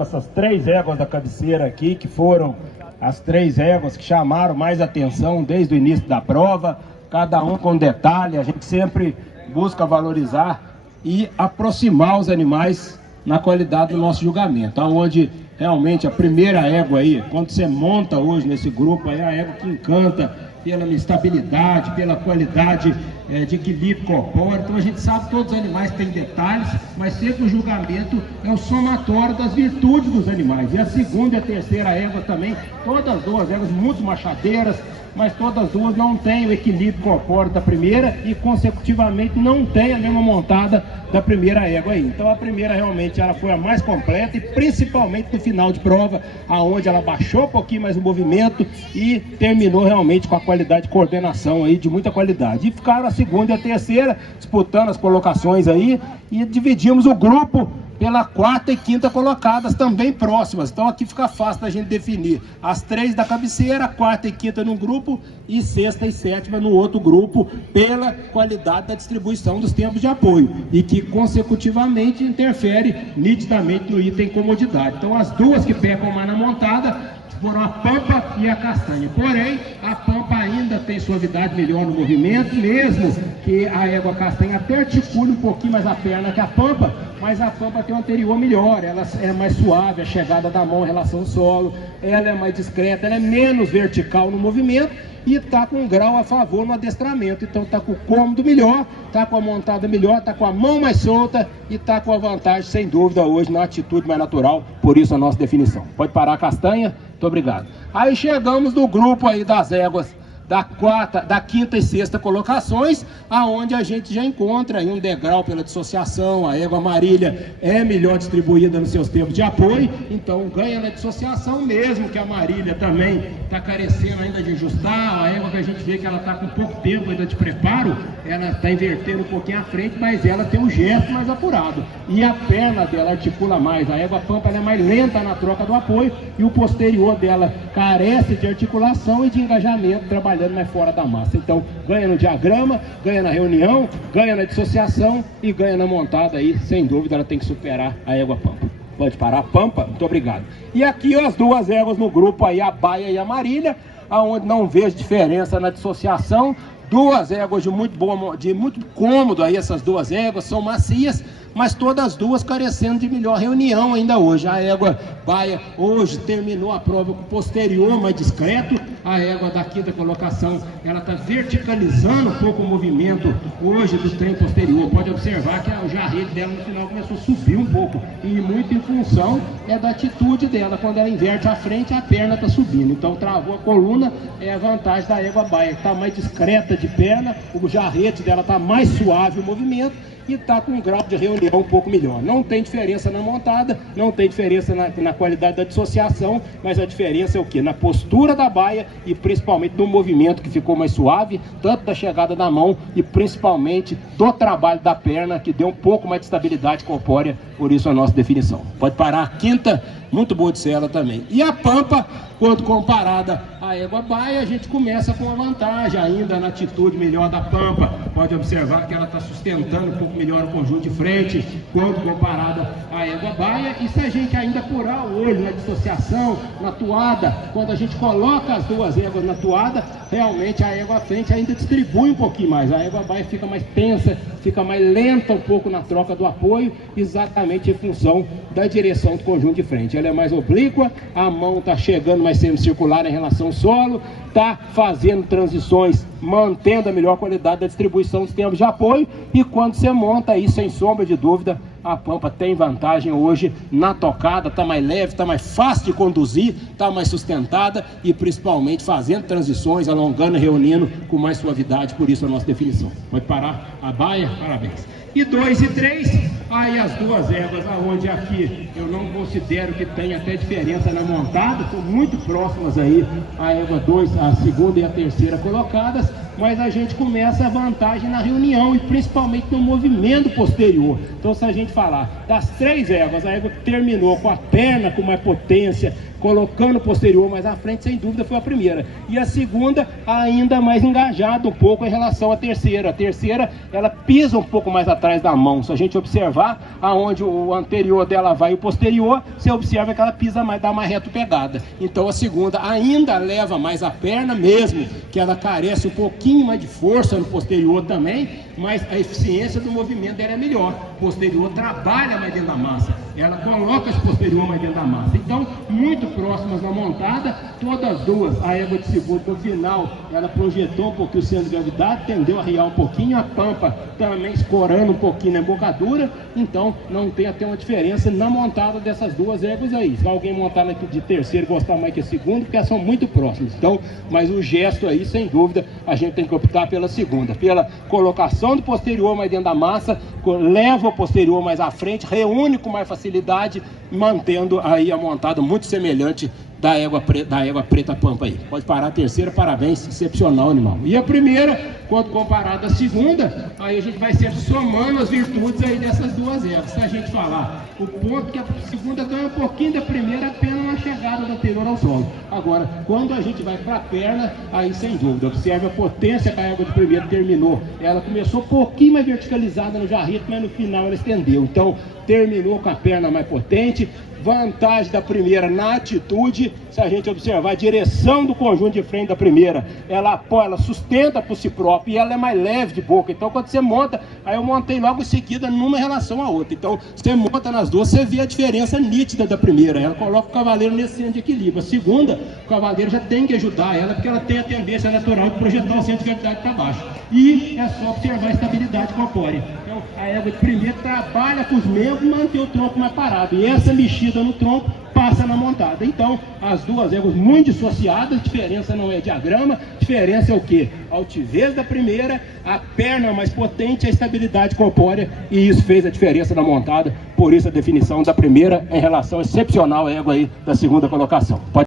Essas 3 éguas da cabeceira aqui, que foram as 3 éguas que chamaram mais atenção desde o início da prova, cada um com detalhe. A gente sempre busca valorizar e aproximar os animais na qualidade do nosso julgamento, onde realmente a primeira égua aí, quando você monta hoje nesse grupo aí, a égua que encanta pela estabilidade, pela qualidade de equilíbrio corpóreo. Então a gente sabe que todos os animais têm detalhes, mas sempre o julgamento é o somatório das virtudes dos animais. E a segunda e a terceira égua também, todas as duas éguas muito machadeiras, mas todas as duas não têm o equilíbrio corpóreo da primeira e consecutivamente não tem a mesma montada da primeira égua aí. Então a primeira realmente ela foi a mais completa, e principalmente no final de prova, aonde ela baixou um pouquinho mais o movimento e terminou realmente com a qualidade de coordenação aí de muita qualidade. E ficaram a segunda e a terceira disputando as colocações aí, e dividimos o grupo pela quarta e quinta colocadas também próximas. Então aqui fica fácil da gente definir as 3 da cabeceira, quarta e quinta num grupo e sexta e sétima no outro grupo, pela qualidade da distribuição dos tempos de apoio, e que consecutivamente interfere nitidamente no item comodidade. Então as duas que pecam mais na montada foram a pampa e a castanha. Porém, a pampa ainda tem suavidade melhor no movimento, mesmo que a égua castanha até articule um pouquinho mais a perna que a pampa, mas a pampa tem um anterior melhor, ela é mais suave, a chegada da mão em relação ao solo, ela é mais discreta, ela é menos vertical no movimento e está com um grau a favor no adestramento. Então está com o cômodo melhor, está com a montada melhor, está com a mão mais solta e está com a vantagem, sem dúvida, hoje na atitude mais natural. Por isso a nossa definição. Pode parar a castanha. Muito obrigado. Aí chegamos no grupo aí das éguas da quinta e sexta colocações, aonde a gente já encontra aí um degrau pela dissociação. A égua Marília é melhor distribuída nos seus tempos de apoio, então ganha na dissociação, mesmo que a Marília também está carecendo ainda de ajustar. A égua que a gente vê que ela está com pouco tempo ainda de preparo, ela está invertendo um pouquinho à frente, mas ela tem um gesto mais apurado e a perna dela articula mais. A égua pampa ela é mais lenta na troca do apoio e o posterior dela carece de articulação e de engajamento, trabalhando mais fora da massa. Então ganha no diagrama, ganha na reunião, ganha na dissociação e ganha na montada aí. Sem dúvida ela tem que superar a égua pampa. Pode parar a pampa? Muito obrigado. E aqui ó, as duas éguas no grupo aí, a Baia e a Marília, aonde não vejo diferença na dissociação. Duas éguas de muito cômodo aí, essas duas éguas são macias, mas todas as duas carecendo de melhor reunião ainda hoje. A égua Baia hoje terminou a prova com o posterior mais discreto. A égua da quinta colocação, ela está verticalizando um pouco o movimento hoje do trem posterior. Pode observar que o jarrete dela no final começou a subir um pouco, e muito em função da atitude dela. Quando ela inverte a frente, a perna está subindo. Então travou a coluna, é a vantagem da égua Baia, que está mais discreta de perna, o jarrete dela está mais suave o movimento e está com um grau de reunião um pouco melhor. Não tem diferença na montada, não tem diferença na qualidade da dissociação, mas a diferença é o quê? Na postura da baia e principalmente no movimento, que ficou mais suave, tanto da chegada da mão e principalmente do trabalho da perna, que deu um pouco mais de estabilidade corpórea. Por isso a nossa definição. Pode parar a quinta, muito boa de sela também. E a pampa, quando comparada à égua baia, a gente começa com a vantagem ainda na atitude melhor da pampa. Pode observar que ela está sustentando um pouco melhor o conjunto de frente, quando comparada à égua baia. E se a gente ainda apurar o olho na dissociação, na toada, quando a gente coloca as duas éguas na toada, realmente a égua à frente ainda distribui um pouquinho mais. A égua baia fica mais tensa, fica mais lenta um pouco na troca do apoio, exatamente em função da direção do conjunto de frente. Ela é mais oblíqua, a mão está chegando mais semicircular em relação ao solo, está fazendo transições, mantendo a melhor qualidade da distribuição dos tempos de apoio, e quando você monta aí, sem sombra de dúvida, a pampa tem vantagem hoje na tocada, está mais leve, está mais fácil de conduzir, está mais sustentada e principalmente fazendo transições, alongando e reunindo com mais suavidade. Por isso a nossa definição. Pode parar a baia, parabéns. E 2 e 3, aí as duas éguas, aonde aqui eu não considero que tenha até diferença na montada, são muito próximas aí, a égua 2, a segunda e a terceira colocadas, mas a gente começa a vantagem na reunião e principalmente no movimento posterior. Então se a gente falar das 3 éguas, a égua que terminou com a perna com mais potência, colocando o posterior mais à frente, sem dúvida foi a primeira. E a segunda, ainda mais engajada um pouco em relação à terceira. A terceira, ela pisa um pouco mais atrás da mão. Se a gente observar aonde o anterior dela vai e o posterior, você observa que ela pisa mais, dá mais reto pegada. Então a segunda ainda leva mais a perna, mesmo que ela carece um pouquinho mais de força no posterior também, mas a eficiência do movimento dela é melhor. O posterior trabalha mais dentro da massa, ela coloca esse posterior mais dentro da massa. Então, muito próximas na montada, todas as duas, a égua de segunda no final, ela projetou um pouquinho o centro de gravidade, tendeu a riar um pouquinho, a pampa também escorando um pouquinho na embocadura, então não tem até uma diferença na montada dessas duas éguas aí. Se alguém montar na de terceiro gostar mais que a segunda, porque elas são muito próximas. Então, mas o gesto aí, sem dúvida, a gente tem que optar pela segunda, pela colocação do posterior mais dentro da massa, leva o posterior mais à frente, reúne com mais facilidade, mantendo aí a montada muito semelhante da égua preta pampa aí. Pode parar a terceira, parabéns, excepcional animal. E a primeira, quando comparada à segunda, aí a gente vai sempre somando as virtudes aí dessas duas éguas. Se a gente falar o ponto que a segunda ganha um pouquinho da primeira, apenas uma chegada da anterior ao solo. Agora, quando a gente vai para a perna, aí sem dúvida, observe a potência que a égua de primeiro terminou. Ela começou um pouquinho mais verticalizada no jarrito, mas no final ela estendeu. Então, terminou com a perna mais potente. Vantagem da primeira na atitude, se a gente observar a direção do conjunto de frente da primeira, ela apoia, ela sustenta por si própria e ela é mais leve de boca. Então quando você monta, aí eu montei logo em seguida numa relação à outra. Então você monta nas duas, você vê a diferença nítida da primeira. Ela coloca o cavaleiro nesse centro de equilíbrio. A segunda, o cavaleiro já tem que ajudar ela, porque ela tem a tendência natural de projetar o centro de gravidade para baixo. E é só observar a estabilidade corpórea. Então a égua de primeiro trabalha com os membros e mantém o tronco mais parado. E essa mexida no tronco passa na montada. Então, as duas éguas muito dissociadas, diferença não é diagrama, diferença é o quê? A altivez da primeira, a perna mais potente, a estabilidade corpórea, e isso fez a diferença na montada, por isso a definição da primeira em relação excepcional à égua aí da segunda colocação. Pode